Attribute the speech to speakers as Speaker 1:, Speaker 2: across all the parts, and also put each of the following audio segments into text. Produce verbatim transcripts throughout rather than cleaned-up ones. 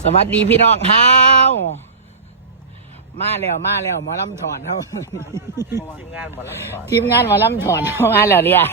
Speaker 1: สวัสดีพี่น้องเฮามาแล้วมาแล้วหมอลำถอนเขา
Speaker 2: ทีมงานหมอลำถอน
Speaker 1: ทีมงานหมอลำถอนเขามาแล้วเนี่ย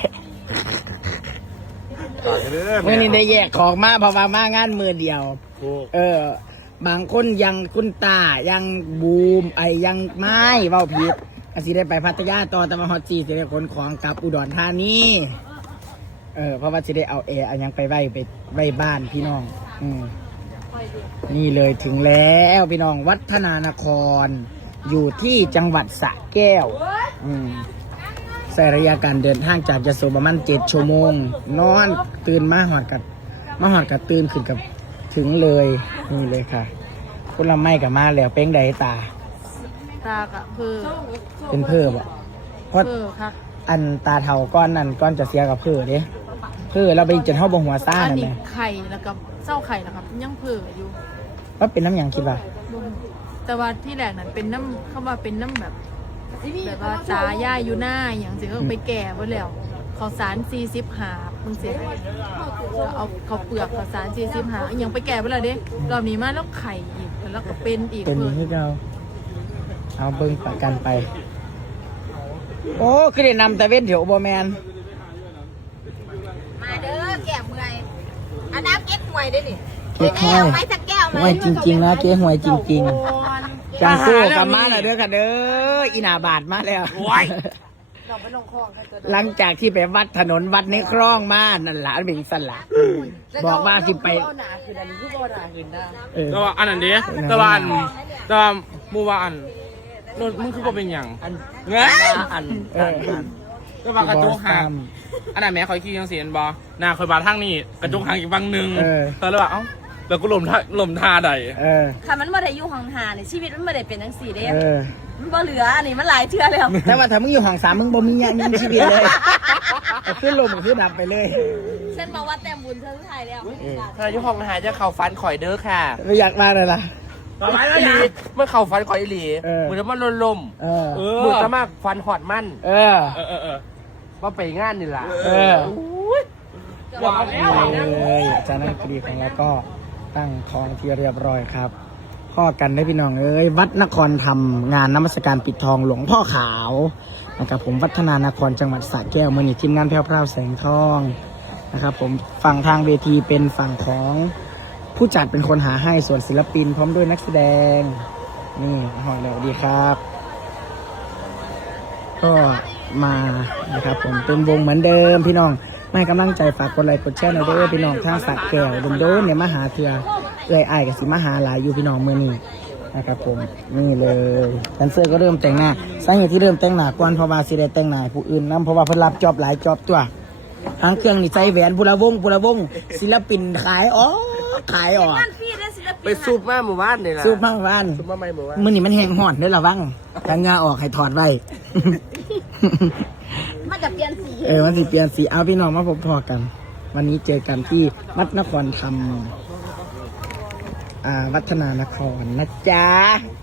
Speaker 1: เมื่อนี้ได้แยกของมาเพราะว่ามางานมือเดียวเออบางคนยังคุณตายังบูมไอยังไม้เว้าผิดอาสิได้ไปพัทยาต่อแต่มาฮอตจีสิได้ขนของกลับอุดรธานีเออเพราะว่าสิได้เอาแอร์เอายังไปไว้ไปไว้บ้านพี่น้องอืมนี่เลยถึงแล้วพี่น้องวัฒนานครอยู่ที่จังหวัดสระแก้วอืมใช้ระยะการเดินทางจากยโสประมาณเจ็ดชั่วโมงนอนตื่นมาหอดกับมาหอดกับตื่นขึ้นกับถึงเลยนี่เลยค่ะคุณลำไม่กับมาแล้วเป้งใดตา
Speaker 3: ตากะเพื่อ
Speaker 1: เป็นเพื่อบ่เพราะอันตาเท่าก้อนนั่นก้อนจะเสียกับเพื่อเด้เพื่อเราไปจนเท่าบงหัวซ่านั่นไง
Speaker 3: ไข่แล้วกับเจ้าไข่นะครับยังเพื่ออยู่
Speaker 1: ว่าเป็นน้ำยางคิดว่า
Speaker 3: แต่ว่าที่แรกนั้นเป็นน้ำเข้ามาเป็นน้ำแบบแบบว่าตาย่าอยู่หน้าอย่างเสียก็ไปแก่ไปแล้วข้าวสารสี่สิบหาบมึงเสียเอาข้าวเปลือกข้าวสารสี่สิบหาอย่างไปแก่ไปแล้วเด้รอบนี้มาแล้วไข่อีกแล้วก็เป็นอีก
Speaker 1: เป็นที่เราเอาเบิ้งประกันไปโอ้คือได้นำแต่เว้นเดี๋ยวโบแมน
Speaker 4: มาเด้อแก้วเมื่อยอันน้ำเก๊กหวยด้วยนี่
Speaker 1: เก๊กหวย
Speaker 4: ไม่สักแก้วไหม
Speaker 1: หวยจริงๆนะเก๊กหวยจริงๆจังสู้กับมาแล้วเด้อค่ะเด้ออีนาบาทมาแล้วหลังจากที่ไปวัดถนนวัดในคลองมานั่นแหละเป็นสละบอกว่าสิไป
Speaker 2: แต่ว่าอันนั้นดิแต่ว่าอันแต่ว่ามูว่าอันรถมึงคือก็เป็นอย่างเงี้ยอันก็ว่ากระจกห่างอันนั้นแม่คอยขี้ยังเสียนบอหน้าคอยบาทั้งนี้กระจกห่างอีกบางหนึ่งแต่แล้วว่าเอ้าแล้วก็ลมท่าลมท่าใด
Speaker 4: ค่ะมันไม่ได้อยู่ห้องหาเนี่ยชีวิตมันไม่ได้เป็นทั้งสี่เด้มันบ่เหลืออันนี้มันหลายเชื่อแล้ว
Speaker 1: แต่ว่าถ้ามึงอยู่ห้องสามมึงบ่มีเงี้ยมีชีวิตเลยขึ้นลมขึ้นดับไปเลย
Speaker 4: ฉันบอกว่าแต้มบุญเธอไทยแล้ว
Speaker 2: ถ้าอยู่ห้องหายจะเข่าฟันข่อยเด้อค่ะ
Speaker 1: ไม่อยากมาเลยล่ะ
Speaker 2: ต่อไปแล้วอีเมื่อเข่าฟันข่อยอีหลีมือจะมันลมลมมือจะมากฟันหอดมัน
Speaker 1: เออ
Speaker 2: เออเออมาไปงานนี่แหละ
Speaker 1: เออว้าวเลยอาจารย์นักดนตรีของเราก็ตั้งทองที่เรียบร้อยครับพ่อกันได้พี่น้องเอ้ยวัดนครธรรมงานนมัสการปิดทองหลวงพ่อขาวนะครับผมวัฒนานครจังหวัดสระแก้วมือนีทีมงานแพร่วพราวแสงทองนะครับผมฝั่งทางเวทีเป็นฝั่งของผู้จัดเป็นคนหาให้ส่วนศิลปินพร้อมด้วยนักแสดงนี่หอยแล้วดีครับก็มานะครับผมเป็นวงเหมือนเดิมพี่น้องให้กำลังใจฝากกดไลค์กดแชร์หน่อยเด้อพี่น้องทางสระแก้วโดนๆเนี่ยมาหาเถื่อเอ้ยไอ้กับสิมาหาหลายอยู่พี่น้องเมื่อนี้นะครับผมนี่เลยแดนเซอร์ก็เริ่มแต่งหน้าสาเหตุที่เริ่มแต่งหน้าก่อนเพราะว่าสิได้แต่งหน้าผู้อื่นนำเพราะว่าเพิ่นรับจอบหลายจอบตัวทางเครื่องนี่ใจแหวนพุระวงพุระวงศิลปินขายอ๋อขายออก
Speaker 2: ไปซูบมาหมู่บ้านนี่แหละ
Speaker 1: ซูบมาหมู่บ้าน
Speaker 2: ซูบมาไม่หมู่บ้าน
Speaker 1: มื้อนี้มันแห้งห่อนเด้อระวังทางงาออกให้ถอดไว้
Speaker 4: มันจะเปลี่ยนสี
Speaker 1: เออมันสิเปลี่ยนสีเอาพี่น้องมาพบพอกันวันนี้เจอกันที่วัดนครธรรมอ่าวัฒนานครนะจ๊ะ